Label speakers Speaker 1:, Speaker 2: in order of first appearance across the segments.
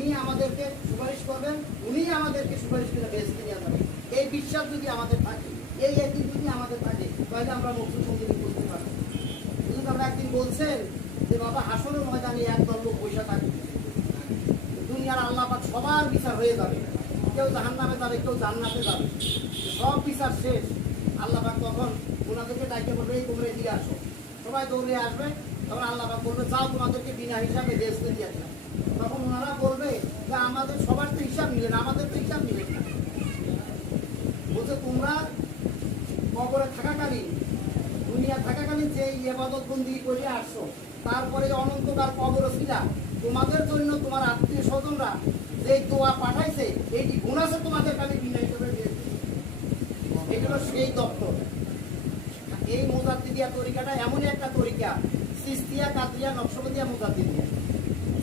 Speaker 1: উনি আমাদেরকে সুপারিশ করবেন উনি আমাদেরকে সুপারিশ করে বেসতে নিয়ে যাবেন। এই বিশ্বাস যদি আমাদের থাকে, এই একদিন যদি আমাদের থাকে, তাহলে আমরা মকসুদ মন্দিরে বুঝতে পারব। কিন্তু আমরা একদিন বলছেন যে, বাবা হাসনের ময়দানে একদল লোক পয়সা থাকবে দুনিয়ার আল্লাহ পাক সবার বিচার হয়ে যাবে। কেউ জাহান নামে যাবে, কেউ জান্নাতে যাবে। সব বিচার শেষ। আল্লাহ পাক তখন ওনাদেরকে ডাইকে বলবে, এই, তোমরা এদিকে আসো। সবাই দৌড়ে আসবে। তখন আল্লাহ পাক বলবে, যাও, তোমাদেরকে বিনা হিসাবে বেসতে দিয়ে দিলাম তখন ওনারা বলবে যে আমাদের সবার তো হিসাব মিলে না, আমাদের তো হিসাব মিলে না। বলছে, তোমরা কবরে থাকাকালীন, দুনিয়া থাকাকালীন যে ইবাদত বন্দি করে আসছো, তারপরে অনন্তকাল কবর ছিল তোমাদের জন্য তোমার আত্মীয় স্বজনরা যে দোয়া পাঠাইছে এইটি গুণ আছে তোমাদের কাছে বিনা হিসেবে দিয়েছে। এগুলো সেই দপ্তর। এই মোজাদ্দিদিয়া তরিকাটা এমনই একটা তরিকা সিস্তিয়া কাদরিয়া নকশবন্দিয়া মোজাদ্দিদিয়া।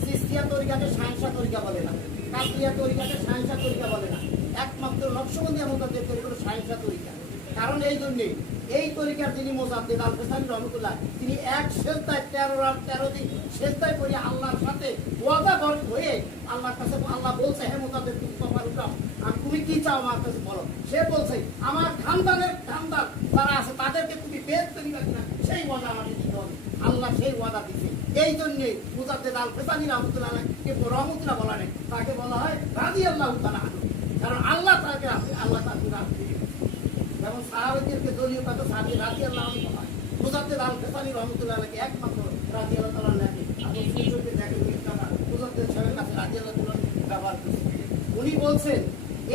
Speaker 1: সিস্তিয়া তরিকাকে সায়েন্সা তরিকা বলে না। কাদরিয়া তরিকাকে সায়েন্সা তরিকা বলে না। একমাত্র নকশবন্দিয়া মোজাদ্দিদ তরিকা হলো সায়েন্সা তরিকা। কারণ এই জন্যে এই তরিকার যিনি মোজাদ্দিদ আল ফেসানি রহমতুল্লাহ, তিনি এক শেষদায় তেরো রাত, তেরো দিন শেষদায় করে আল্লাহর সাথে ওয়াদা বর- হয়ে আল্লাহর কাছে আল্লাহ বলছে, হে মোজাদ্দিদ, তুমি তোমার উঠাও। আর তুমি কি চাও আমার কাছে বলো? সে বলছে, আমার খানদানের খানদান যারা আছে তাদেরকে তুমি বেদ করিবা কিনা, সেই ওয়াদা আমাকে দিতে হবে। আল্লাহ সেই ওয়াদা দিছে। এই জন্যে মুজাদ্দেদ আল ফেসানি রহমতুল্লাহ রহমতুল্লাহ বলা নেই। তাকে বলা হয় রাজি আল্লাহ তালা কারণ আল্লাহ তাকে আছে আল্লাহ তাকে রাজি যেমন সাহাবেদেরকে দলীয় কথা সাহাবি রাজি আল্লাহ বলা হয়। মুজাদ্দেদ আল ফেসানি রহমতুল্লাহ আলাইকে একমাত্র রাজি আল্লাহ তালা করছে। উনি বলছেন,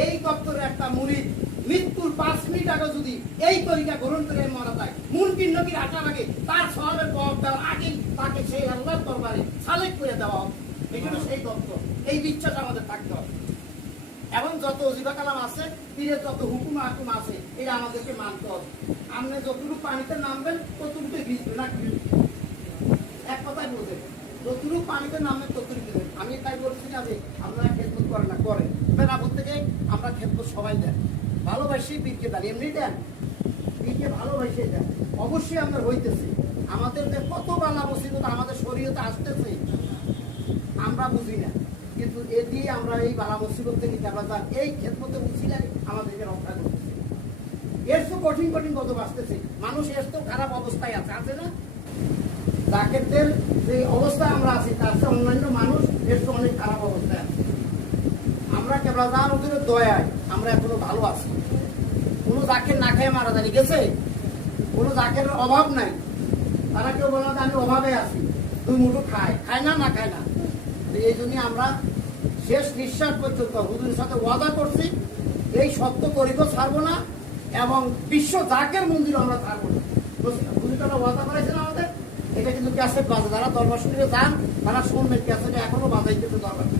Speaker 1: এই দপ্তরের একটা মুরিদ মৃত্যুর পাঁচ মিনিট আগে যদি এই তরিকা গ্রহণ করে মারা যায় মুনকির নবীর আসার আগে তার সবের জবাব দেওয়ার আগে তাকে সেই আল্লাহর দরবারে সালেক করে দেওয়া হবে। এগুলো সেই দপ্তর এই বিশ্বাস আমাদের থাকতে হবে। এবং যত অজিবা কালাম আছে, পীরের যত হুকুম হাকুম আছে এটা আমাদেরকে মানতে হবে। আপনি যতটুকু পানিতে নামবেন ততটুকু ভিজবে না এক কথাই বলবেন যতটুকু পানিতে নামবেন, ততটুকু ভিজবেন। আমি তাই বলছি না যে আপনারা খেদমত করেন না, করেন। বেরাবর থেকে আমরা খেদমত সবাই দেন। ভালোবাসি, বীরকে দেন এমনি দেন, বীরকে ভালোবাসে দেন। অবশ্যই আমরা হইতেছি। আমাদের যে কত বালা মুসিবত, আমাদের শরীরতে আসতেছে, আমরা বুঝি না। কিন্তু এ দিয়ে আমরা এই বালা মুসিবত থেকে আমরা যান এই ক্ষেত্রতে বুঝিলাই আমাদেরকে রক্ষা করতেছে। এর তো কঠিন কঠিন কত বাঁচতেছে মানুষ এর তো খারাপ অবস্থায় আছে আছে না? জাকেরদের যে অবস্থা আমরা আছি, তার অন্যান্য মানুষ এর তো অনেক খারাপ অবস্থায় আছে। আমরা কেবল ওদের দয়ায় আমরা এখনও ভালো আছি। কোনো জাকের না খেয়ে মারা যায়নি গেছে? কোনো জাকের অভাব নাই। তারা কেউ বলে আমি অভাবে আছি। দুই মুঠো খায়। খায় না না খায় না। এই জন্যই আমরা শেষ নিঃশ্বাস পর্যন্ত হুজুরের সাথে ওয়াদা করছি, এই সত্য তরিক ছাড়বো না এবং বিশ্ব জাকের মন্দির আমরা ছাড়বো না। হুজুরটা ওয়াদা করেছেন আমাদের। এটা কিন্তু ক্যাসেট বাজে। যারা দরবার শরীরে যান, তারা শুনবেন ক্যাসেটে এখনও বাজাইতেছে দরবার। শরীরে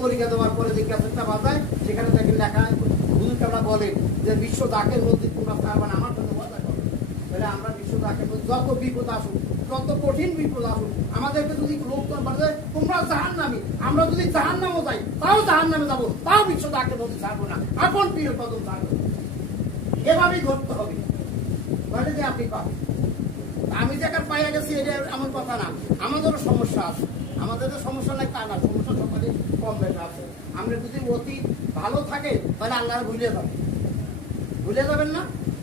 Speaker 1: তরিকা দেওয়ার পরে যে ক্যাসেটটা বাজায় সেখানে দেখেন লেখা হুজুরটা বলে যে বিশ্ব দাকের মধ্যে তোমরা আমার সাথে ওয়াদা করো। তাহলে আমরা বিশ্ব দাকের মধ্যে যত বিপদ আসুক, যত কঠিন বিপদ আসুক, আমাদেরকে যদি লোক বলে তোমরা জাহান নামি আমরা যদি জাহান নামও যাই, তাও জাহান নামে যাব, তাও বিশ্ব দাকের মধ্যে ছাড়বো না, আপন প্রিয় কদম ছাড়বো এভাবেই ধরতে হবে। তাহলে যে আপনি পাবেন। আমি যেখানে পাইয়া গেছি, এটা আমার কথা না। আমাদেরও সমস্যা আছে। আমাদের সমস্যা নাই, তা না। সমস্যা সকালে কম বেশি আছে। আমরা যদি অতি ভালো থাকে, তাহলে আল্লাহর ভুলে যাবেন ভুলে যাবেন না?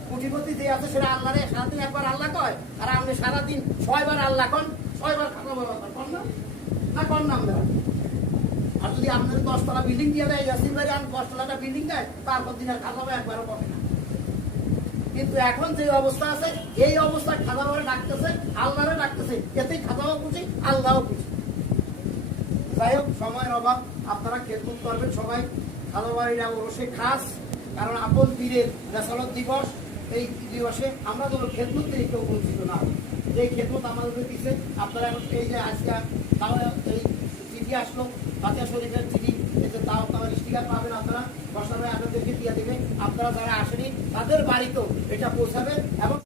Speaker 1: কুটিপতি যে আছে, সেটা আল্লাহরে সারাদিন একবার আল্লাহ কয়, আর আপনি সারাদিন ছয়বার আল্লাহ কন, ছয়বার খাতা কন না? না কন নাম দেওয়া আর যদি আপনার দশতলা বিল্ডিং দিয়ে দেয়, ইয়াসিন ভাই আমি দশতলাটা বিল্ডিং দেয়, তারপর দিন আর খাতা একবারও কমে না। কিন্তু এখন যে অবস্থা আছে, এই অবস্থা খাজা বাবা ডাকতেছে, আল্লাহরে ডাকতেছে। এতেই খাজাও খুশি, আল্লাহও খুশি। যাই হোক, সময়ের অভাব, আপনারা খেদমত করবেন সবাই। খাজা বাড়িরা অবশ্যই খাস, কারণ আপন বীরের রেসালত দিবস, এই দিবসে আমরা যেন খেদমত থেকে কেউ বঞ্চিত না। এই খেদমত আমাদের দিচ্ছে আপনারা এখন এই যে আজকে এই চিঠি আসলো ফাতিয়া শরীফের চিঠি এতে তাও তোমার স্টিকার পাবেন আপনারা। ভাই আপনাদেরকে দিয়ে দেবে। আপনারা যারা আসেনি তাদের বাড়িতেও এটা পৌঁছাবে এবং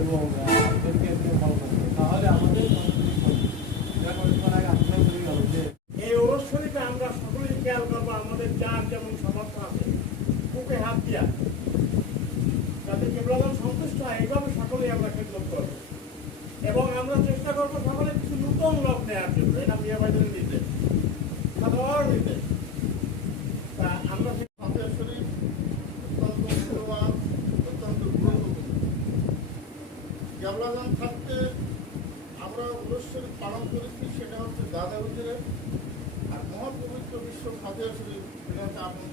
Speaker 2: এবং তাহলে আমাদের
Speaker 3: এই আমরা সকলেই খেয়াল করব, আমাদের যার যেমন সমর্থন আছে বুকে হাত দিয়া। যাতে সন্তুষ্ট হয় সকলেই আমরা খেদমত করব। এবং আমরা চেষ্টা করব সকলে কিছু নূতন লোক নেওয়ার জন্য, এটা
Speaker 4: বিয়ে বাড়িতে কেবলাগান থাকতে আমরা উলশ্বরী পালন করেছি, সেটা হচ্ছে দাদা হুজুরের আর মহাপবিত্র বিশ্ব ফাতেহ শরীফ হচ্ছে আপন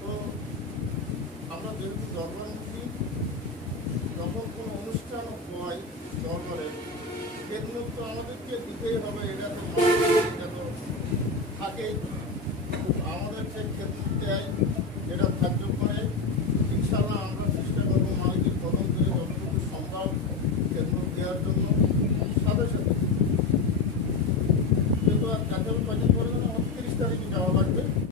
Speaker 4: তো আমরা যেহেতু দরবারমুখী যখন কোনো অনুষ্ঠান হয় দরবারে খেদমত তো আমাদেরকে দিতেই হবে, এটা তো এটা তো থাকেই